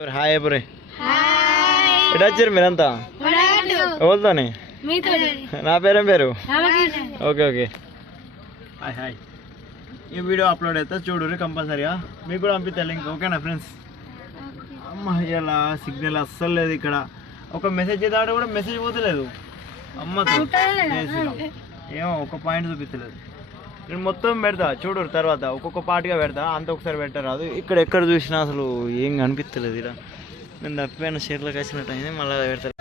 Hi ఎప్పుడే ఎటు వచ్చారు మీరంతా ఎవరితోని నా పేరేం పేరు ఓకే ఓకే హాయ్ హాయ్ ఈ వీడియో అప్లోడ్ అయితే చూడు కంపల్సరీగా మీకు కూడా పంపిస్తా లింక్ ఓకేనా ఫ్రెండ్స్ అమ్మ ఇలా సిగ్నల్ అస్సలు లేదు ఇక్కడ ఒక మెసేజ్ చేద్దామంటే కూడా మెసేజ్ పోతలేదు అమ్మతో ఏమో ఒక పాయింట్ చూపించలేదు నేను మొత్తం పెడతా చూడు తర్వాత ఒక్కొక్క పార్ట్గా పెడతా అంత ఒకసారి పెట్టరాదు ఇక్కడ ఎక్కడ చూసినా అసలు ఏం కనిపిస్తలేదు ఇలా నేను తప్పిపోయిన షేర్లోకి వచ్చినట్టు అయింది మళ్ళీ పెడతాను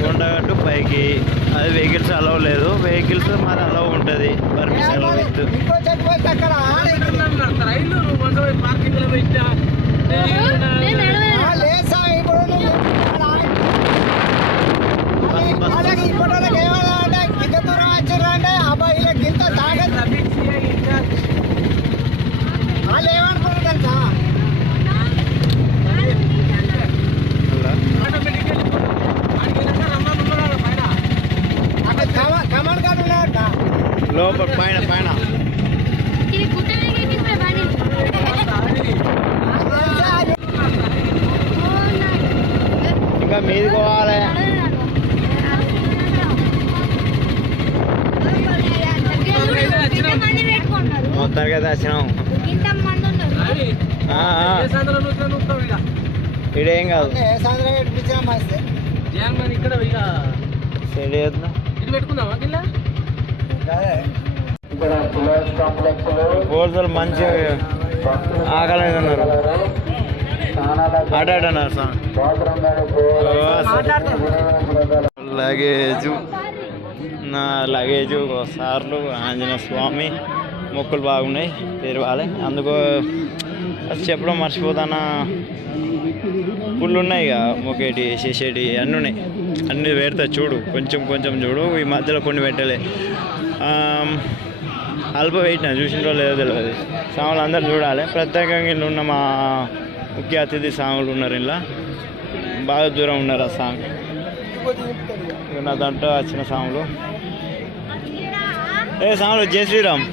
కొండగట్టు పైకి అది వెహికల్స్ అలవ్ లేదు వెహికల్స్ మరి అలవ్ ఉంటుంది పర్మిషన్ లోపల పైన పైన ఇంకా మీది పోవాలి మొత్తానికి అయితే వచ్చినాం ఇడేం కాదు పోర్సలు మంచి ఆకలి ఉన్నారు అన్నారు లగేజు నా లగేజు సార్లు ఆంజనేయ స్వామి మొక్కులు బాగున్నాయి తెరవాలి అందుకో అది చెప్పడం మర్చిపోతానా పుళ్ళు ఉన్నాయి ఇక మొక్కేటి చేసేటి అన్నీ ఉన్నాయి అన్నీ పెడతా చూడు కొంచెం కొంచెం చూడు ఈ మధ్యలో కొన్ని పెట్టలే అల్ప పెట్టినా చూసిన లేదో తెలియదు సాములు అందరు చూడాలి ప్రత్యేకంగా ఇలా ఉన్న మా ముఖ్య అతిథి సాములు ఉన్నారు ఇలా బాగా దూరం ఉన్నారు ఆ సాంగ్ నా దాంట్లో వచ్చిన సాములు సాములు జై శ్రీరామ్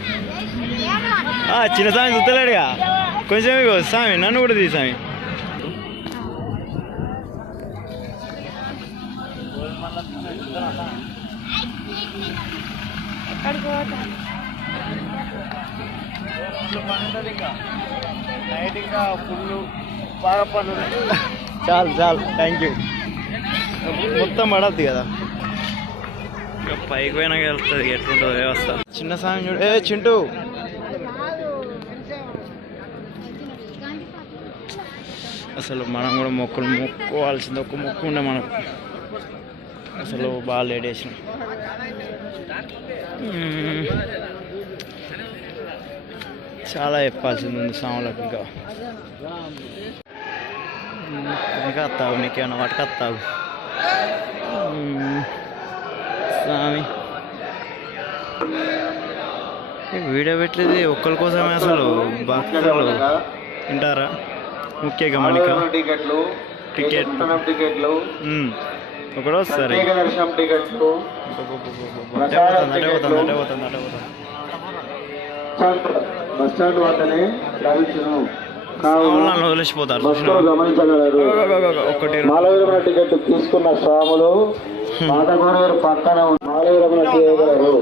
చిన్న స్వామి చూస్తలేడుగా కొంచెం స్వామి నన్ను కూడా తీసామి నైట్ ఇంకా ఫుల్ బాగా పనులు చాలు చాలు థ్యాంక్ యూ మొత్తం పడద్దు కదా ఇంకా పైకి పోయినాక వెళ్తుంది ఎట్లుంటుంది వ్యవస్థ చిన్న సాంగ్ చూడు చింటూ అసలు మనం కూడా మొక్కుకోవాల్సింది ఒక మొక్కు ఉండే మనకు అసలు బాగా లేట్ వేసినాం చాలా చెప్పాల్సింది ఉంది సాములకు ఇంకా వస్తావు నీకేమన్నా వాటికి వస్తావు స్వామి వీడియో పెట్టలేదు ఒక్కరి కోసమే అసలు భక్తులు వింటారా ముఖ్యంగా మనకి టికెట్లు ఒకటి వస్తారు వదిలేసిపోతారు ఒకటి టికెట్ తీసుకున్న స్వాములు పక్కన చేయగలరు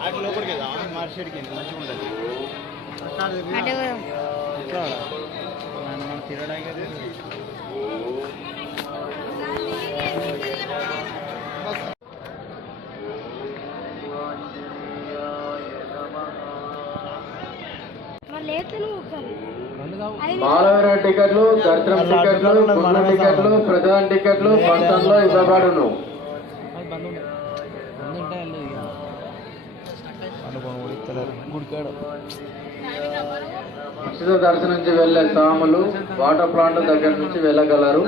అటు లోపలికి మార్షెడ్కి మంచిగా ఉంటుంది ఎట్లా మనం తిరగడానికి మాలవీర టికెట్లు దర్శనం టికెట్లు గుండె టికెట్లు ప్రధాన టికెట్లు ఫంక్షన్లో ఇవ్వబడును ఉచిత దర్శనం నుంచి వెళ్లే స్వాములు వాటర్ ప్లాంట్ దగ్గర నుంచి వెళ్ళగలరు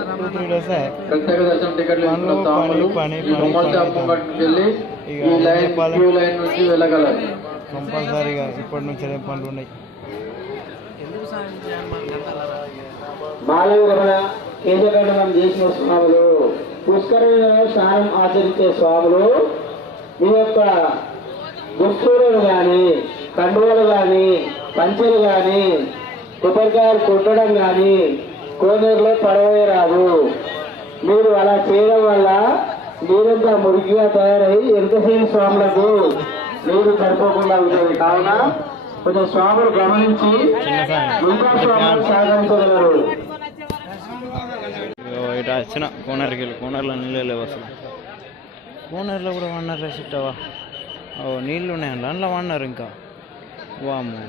ప్రత్యేక దర్శనం టికెట్లు ఇస్తున్న స్వాములు వెళ్ళి క్యూ లైన్ నుంచి వెళ్ళగలరు కంపల్సరీగా ఇప్పటి నుంచి ఏం పనులు ఉన్నాయి మాలవీర కేంద్రఖండం చేసిన స్వాములు పుష్కరంలో స్నానం ఆచరించే స్వాములు మీ యొక్క దుస్తులు కానీ, కండువలు కానీ, పంచెలు కానీ, కొబ్బరికాయలు కొట్టడం కానీ కోనేరులో పడవేయరాదు. మీరు అలా చేయడం వల్ల నీరంతా మురికిగా తయారై ఎంతసేపు స్వాములకు నీరు సరిపోకుండా ఉంటుంది. కావున కొంచెం స్వాములు గమనించి ఇంకా స్వాములు సాగించగలరు. ఇటు వచ్చిన కోనర్కి వెళ్ళి కోనర్లో నీళ్ళు లేవు అసలు. కోనర్లో కూడా వన్నారు రెసిట్టవా నీళ్ళు ఉన్నాయి అందులో వన్నారు ఇంకా వాము.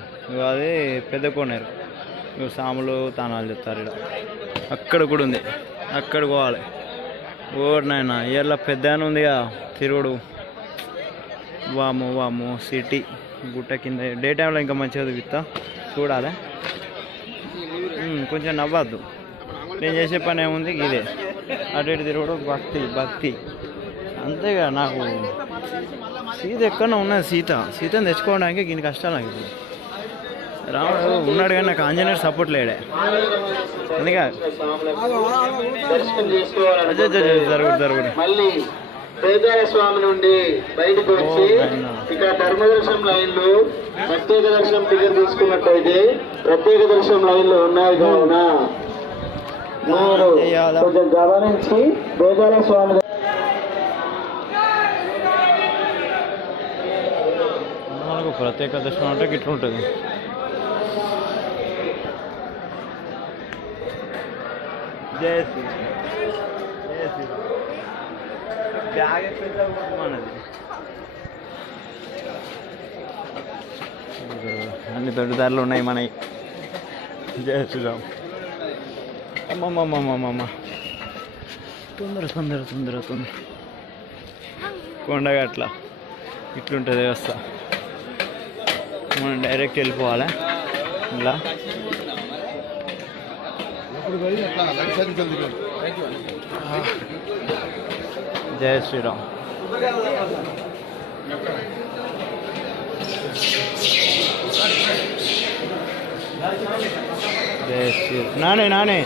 అదే పెద్ద కోనేరు. సాములు తానాలు చెప్తారు. ఇక్కడ అక్కడ కూడా ఉంది, అక్కడ పోవాలి. ఓడినాయన ఇయర్లో పెద్ద ఉందిగా తిరుగుడు. వాము వాము సిటీ గుట్ట కింద డే టైంలో ఇంకా మంచిగా చూపిస్తా, చూడాలి. కొంచెం నవ్వద్దు, నేను చేసే పని ఏముంది ఇదే. అటు ఇటు తిరుగుడు భక్తి భక్తి అంతేగా. నాకు సీత ఎక్కడో ఉన్నది, సీతను తెచ్చుకోవడానికి ఇన్ని కష్టాలు నాకు. ఇప్పుడు రాముడు ఉన్నాడు కానీ నాకు ఆంజనేయుడు సపోర్ట్ లేడే. అందుకే జరుగుడు మళ్ళీ పేదల స్వామి నుండి బయటకు వచ్చి ఇక్కడ ధర్మదర్శనం లైన్లు ప్రత్యేక దర్శనం టికెట్ తీసుకున్నట్టయితే ప్రత్యేక దర్శనం లైన్లు ఉన్నాయి. కావున మీరు కొంచెం గమనించి పేదల స్వామి మనకు ప్రత్యేక దర్శనం అంటే గిట్ల ఉంటుంది. జయ శ్రీ జయ శ్రీ బ్యాగ్ మనది. అన్ని దొడ్డు దారులు ఉన్నాయి మనవి. జయ శ్రీరామ్. అమ్మమ్మమ్మమ్మమ్మ తొందర తొందర తొందర తొందర. కొండగట్ల ఇట్లుంటుంది వ్యవస్థ. మనం డైరెక్ట్ వెళ్ళిపోవాలి ఇలా. జయ శ్రీరామ్. జయ శ్రీరామ్. నానే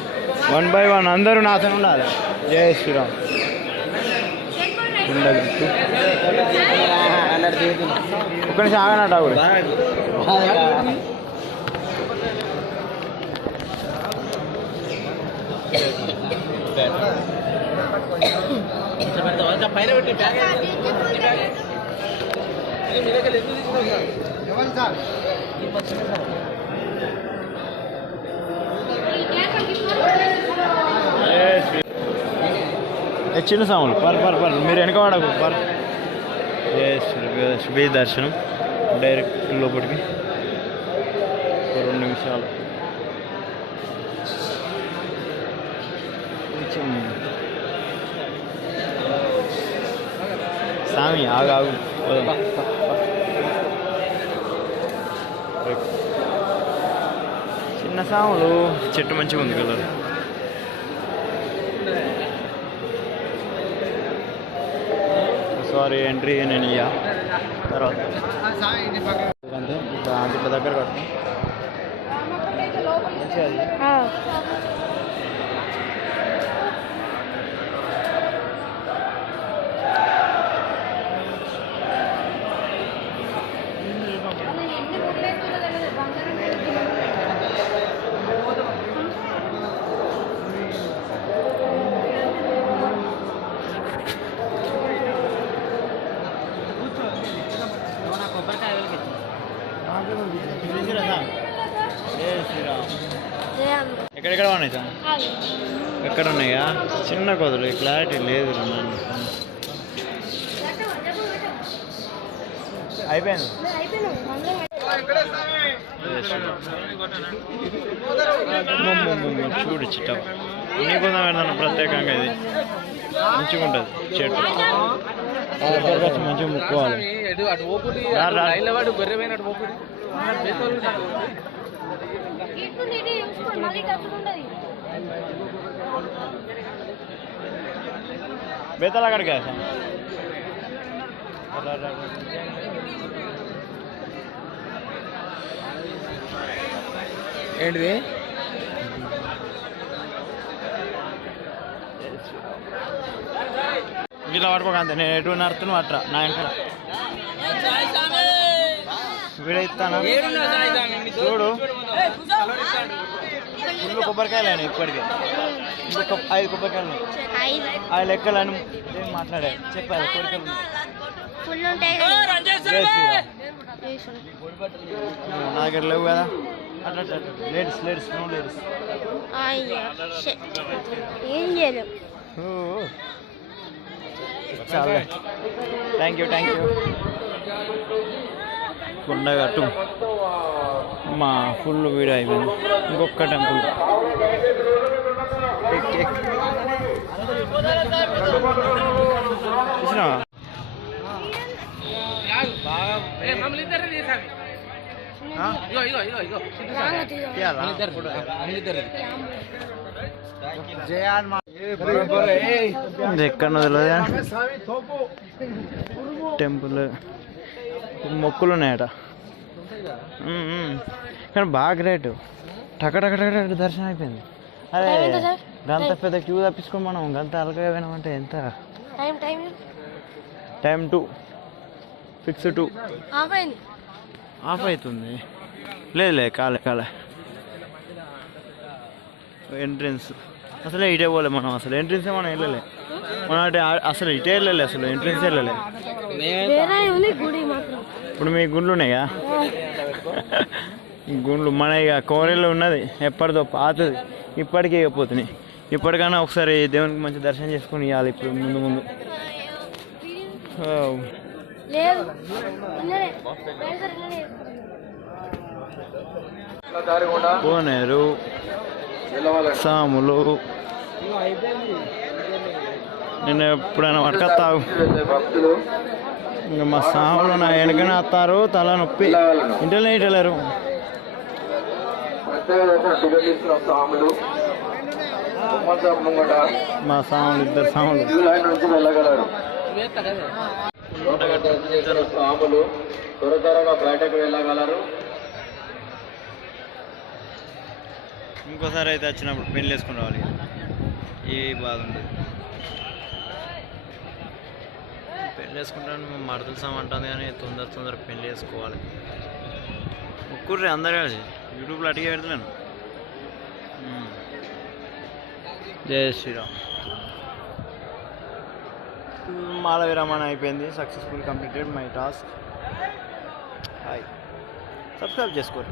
1 by 1 అందరూ నాతో ఉండాలి. జయ శ్రీరామ్. ఒక్క నిమిషం ఆగనట కూడా. చిన్న సాములు పర్ మీరు వెనక వాడకు పర్. శ్రీ దర్శనం డైరెక్ట్ లోపలికి 2 నిమిషాలు. సామి ఆగు చిన్న సాములు. చెట్టు మంచిగా ఉంది కలర్. సారీ ఎంట్రీ నేను ఇయ్యా తర్వాత ఇట్లా దగ్గర కట్టు మంచిగా. ఎక్కడెక్కడ ఉన్నాయి సార్? ఎక్కడ ఉన్నాయా? చిన్న కొదలు క్లారిటీ లేదు. అయిపోయింది. చూడు చిట్ట నీకోసం పెడతాను ప్రత్యేకంగా. ఇది మంచిగా ఉంటుంది చెట్టు. మంచిగా ముక్కోవాలి. బేతాలు అక్కడికి ఏంటిది? ఇట్లా పడుకోక అంతే నేను ఎటు నడుతున్నావు అట్రా నా వెనకాల వీడ ఇస్తాను చూడు ఫుల్ కొబ్బరికాయలు అయినాయి ఇప్పటికే ఇంకొక 5 కొబ్బరికాయలు ఉన్నాయి ఆ లెక్కలని ఏం మాట్లాడారు చెప్పారు కోరికలు నా దగ్గర లేవు కదా అట్లా లేడీస్ నో లేడీస్ ఏం చేయలేవు చాలా థ్యాంక్ యూ కొండగట్టు మా ఫుల్ వీడియో అయిపోయింది ఇంకొక టెంపుల్ చూసినావా ఎక్కడ తెలియదా టెంపుల్ మొక్కులు ఉన్నాయట కానీ బాగా గ్రేట్ టక దర్శనం అయిపోయింది అరే గంత పెద్ద క్యూ తప్పించుకొని మనం గంత అలకగా పోయినామంటే ఎంత టైం 2 ఫిక్స్ 2 ఆఫ్ అవుతుంది లేదు కాలే ఎంట్రెన్స్ అసలే ఇటే పోలే మనం అసలు ఎంట్రెన్సే మనం వెళ్ళలే మనం అంటే అసలు ఇటే వెళ్ళలే అసలు ఎంట్రెన్స్ వెళ్ళలే ఇప్పుడు మీ గుండ్లు ఉన్నాయా గుండ్లు మన ఇక కోరెల్లో ఉన్నది ఎప్పటిదో పాతది ఇప్పటికే ఇకపోతున్నాయి ఇప్పటికైనా ఒకసారి దేవునికి మంచి దర్శనం చేసుకుని ఇవ్వాలి ఇప్పుడు ముందు కోనేరు సాములు నేను ఎప్పుడైనా పట్టుకొస్తావు ఇంకా మా సాములు నా వెనకనే వస్తారు తల నొప్పి ఇంటలే ఇటలేరు మా సాములు 2 సాములు సాములు త్వరగా బయటకు వెళ్ళగలరు. ఇంకోసారి అయితే వచ్చినప్పుడు పెళ్ళి వేసుకుని రావాలి ఏ బాధ ఉండదు పెళ్ళి వేసుకుంటాను మా మరదలు సామంటుంది కానీ తొందర పెళ్ళి వేసుకోవాలి ముక్కుర్రి అందరూ కలిసి యూట్యూబ్లో అడిగి పెడతాను జై శ్రీరామ్ మాల విరమణ అయిపోయింది successful completed my task hi subscribe చేసుకోండి